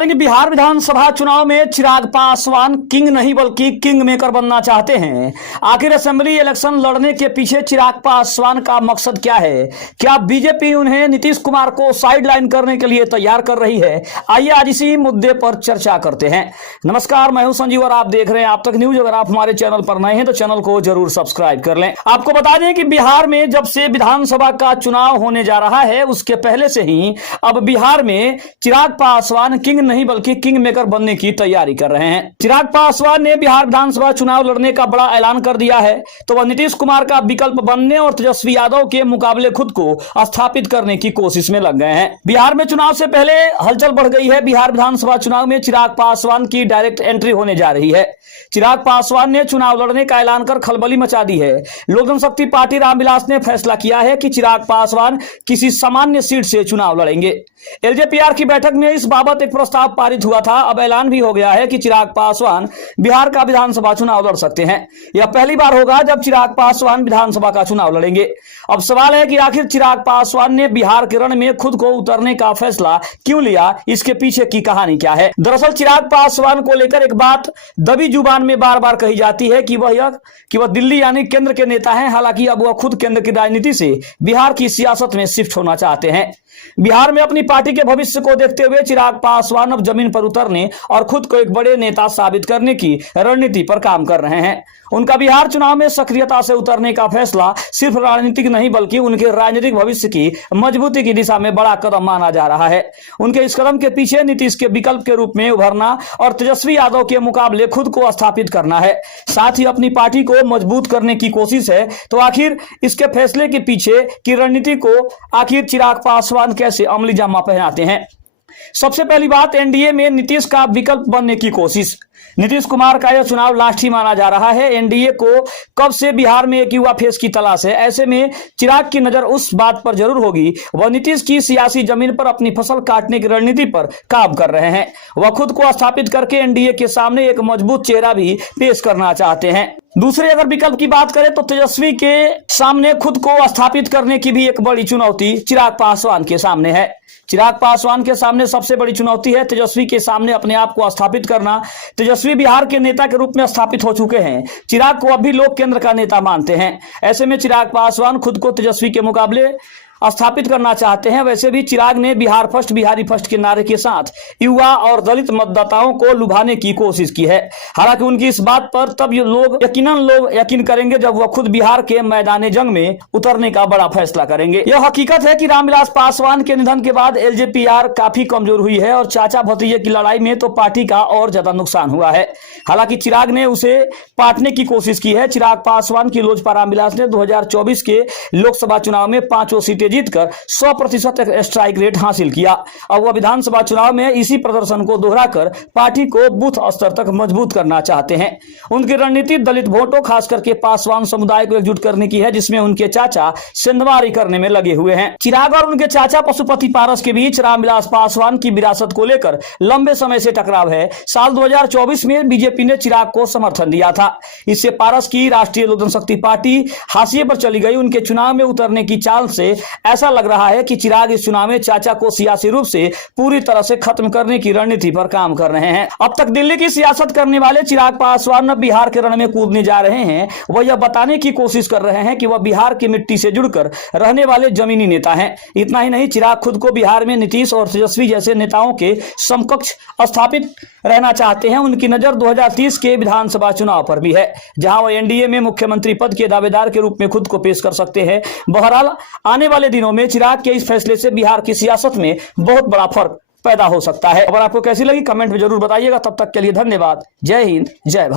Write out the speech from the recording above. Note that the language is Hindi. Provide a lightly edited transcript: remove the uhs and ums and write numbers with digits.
बिहार विधानसभा चुनाव में चिराग पासवान किंग नहीं बल्कि किंग मेकर बनना चाहते हैं। आखिर असेंबली इलेक्शन लड़ने के पीछे चिराग पासवान का मकसद क्या है? क्या बीजेपी उन्हें नीतीश कुमार को साइडलाइन करने के लिए तैयार कर रही है? आइए आज इसी मुद्दे पर चर्चा करते हैं। नमस्कार, मैं हूं संजीव और आप देख रहे हैं आप तक न्यूज। अगर आप हमारे चैनल पर नए हैं तो चैनल को जरूर सब्सक्राइब कर लें। आपको बता दें कि बिहार में जब से विधानसभा का चुनाव होने जा रहा है उसके पहले से ही अब बिहार में चिराग पासवान किंग नहीं बल्कि किंग मेकर बनने की तैयारी कर रहे हैं। चिराग पासवान ने बिहार विधानसभा चुनाव लड़ने का बड़ा ऐलान कर दिया है, तो वह नीतीश कुमार का विकल्प बनने और तेजस्वी यादव के मुकाबले खुद को स्थापित करने की कोशिश में लग गए हैं। बिहार में चुनाव से पहले हलचल बढ़ गई है। बिहार विधानसभा चुनाव में चिराग पासवान की डायरेक्ट एंट्री होने जा रही है। चिराग पासवान ने चुनाव लड़ने का ऐलान कर खलबली मचा दी है। लोक जनशक्ति पार्टी रामविलास ने फैसला किया है कि चिराग पासवान किसी सामान्य सीट से चुनाव लड़ेंगे। एलजेपीआर की बैठक में इस बाबत एक प्रस्ताव पारित हुआ था। अब ऐलान भी हो गया है कि चिराग पासवान बिहार का विधानसभा चुनाव लड़ सकते हैं। यह पहली बार होगा जब चिराग पासवान विधानसभा का चुनाव लड़ेंगे। अब सवाल है कि आखिर चिराग पासवान ने बिहार के रण में खुद को उतरने का फैसला क्यों लिया? इसके पीछे की कहानी क्या है? दरअसल चिराग पासवान को लेकर एक बात दबी जुबान में बार बार कही जाती है कि वह दिल्ली यानी केंद्र के नेता हैं। हालांकि अब वह खुद केंद्र की राजनीति से बिहार की सियासत में शिफ्ट होना चाहते हैं। बिहार में अपनी पार्टी के भविष्य को देखते हुए चिराग पासवान अब जमीन पर उतरने और खुद को एक बड़े नेता साबित करने की रणनीति पर काम कर रहे हैं। उनका बिहार चुनाव में सक्रियता से उतरने का फैसला सिर्फ राजनीतिक नहीं बल्कि उनके राजनीतिक भविष्य की मजबूती की दिशा में बड़ा कदम माना जा रहा है। उनके इस कदम के पीछे नीतीश के विकल्प के रूप में उभरना और तेजस्वी यादव के मुकाबले खुद को स्थापित करना है, साथ ही अपनी पार्टी को मजबूत करने की कोशिश है। तो आखिर इसके फैसले के पीछे की रणनीति को आखिर चिराग पासवान कैसे अमली जामा पहनाते हैं? सबसे पहली बात, एनडीए में नीतीश का विकल्प बनने की कोशिश। नीतीश कुमार का यह चुनाव लास्ट ही माना जा रहा है। एनडीए को कब से बिहार में एक युवा फेस की तलाश है। ऐसे में चिराग की नजर उस बात पर जरूर होगी, वह नीतीश की सियासी जमीन पर अपनी फसल काटने की रणनीति पर काम कर रहे हैं। वह खुद को स्थापित करके एनडीए के सामने एक मजबूत चेहरा भी पेश करना चाहते हैं। दूसरे अगर विकल्प की बात करें तो तेजस्वी के सामने खुद को स्थापित करने की भी एक बड़ी चुनौती चिराग पासवान के सामने है। चिराग पासवान के सामने सबसे बड़ी चुनौती है तेजस्वी के सामने अपने आप को स्थापित करना। तेजस्वी बिहार के नेता के रूप में स्थापित हो चुके हैं। चिराग को अभी लोग केंद्र का नेता मानते हैं। ऐसे में चिराग पासवान खुद को तेजस्वी के मुकाबले स्थापित करना चाहते हैं। वैसे भी चिराग ने बिहार फर्स्ट बिहारी फर्स्ट के नारे के साथ युवा और दलित मतदाताओं को लुभाने की कोशिश की है। हालांकि उनकी इस बात पर तब लोग यकीन करेंगे जब वह खुद बिहार के मैदान जंग में उतरने का बड़ा फैसला करेंगे। यह हकीकत है कि रामविलास पासवान के निधन के बाद एलजेपीआर काफी कमजोर हुई है और चाचा भतीजे की लड़ाई में तो पार्टी का और ज्यादा नुकसान हुआ है। हालांकि चिराग ने उसे पाटने की कोशिश की है। चिराग पासवान की लोजपा रामविलास ने 2024 के लोकसभा चुनाव में 5 सीटें जीतकर 100% स्ट्राइक रेट हासिल किया। अब वह विधानसभा चुनाव में इसी प्रदर्शन को दोहराकर पार्टी को बूथ स्तर तक मजबूत करना चाहते हैं। उनकी रणनीति दलित वोटों खास करके पासवान समुदाय को एकजुट करने की है, जिसमें उनके चाचा सेंधमारी करने में लगे हुए हैं। चिराग और उनके चाचा पशुपति पारस के बीच रामविलास पासवान की विरासत को लेकर लंबे समय से टकराव है। साल 2024 में बीजेपी ने चिराग को समर्थन दिया था। इससे पारस की राष्ट्रीय लोक जनशक्ति पार्टी हाशिए पर चली गई। उनके चुनाव में उतरने की चाल से ऐसा लग रहा है कि चिराग इस चुनाव में चाचा को सियासी रूप से पूरी तरह से खत्म करने की रणनीति पर काम कर रहे हैं। अब तक दिल्ली की सियासत करने वाले चिराग पासवान अब बिहार के रण में कूदने जा रहे हैं। वह यह बताने की कोशिश कर रहे हैं कि वह बिहार की मिट्टी से जुड़कर रहने वाले जमीनी नेता हैं। इतना ही नहीं, चिराग खुद को बिहार में नीतीश और तेजस्वी जैसे नेताओं के समकक्ष स्थापित रहना चाहते हैं। उनकी नजर 2030 के विधानसभा चुनाव पर भी है, जहां वह एनडीए में मुख्यमंत्री पद के दावेदार के रूप में खुद को पेश कर सकते हैं। बहरहाल आने वाले दिनों में चिराग के इस फैसले से बिहार की सियासत में बहुत बड़ा फर्क पैदा हो सकता है। अगर आपको कैसी लगी कमेंट में जरूर बताइएगा। तब तक के लिए धन्यवाद। जय हिंद, जय भारत।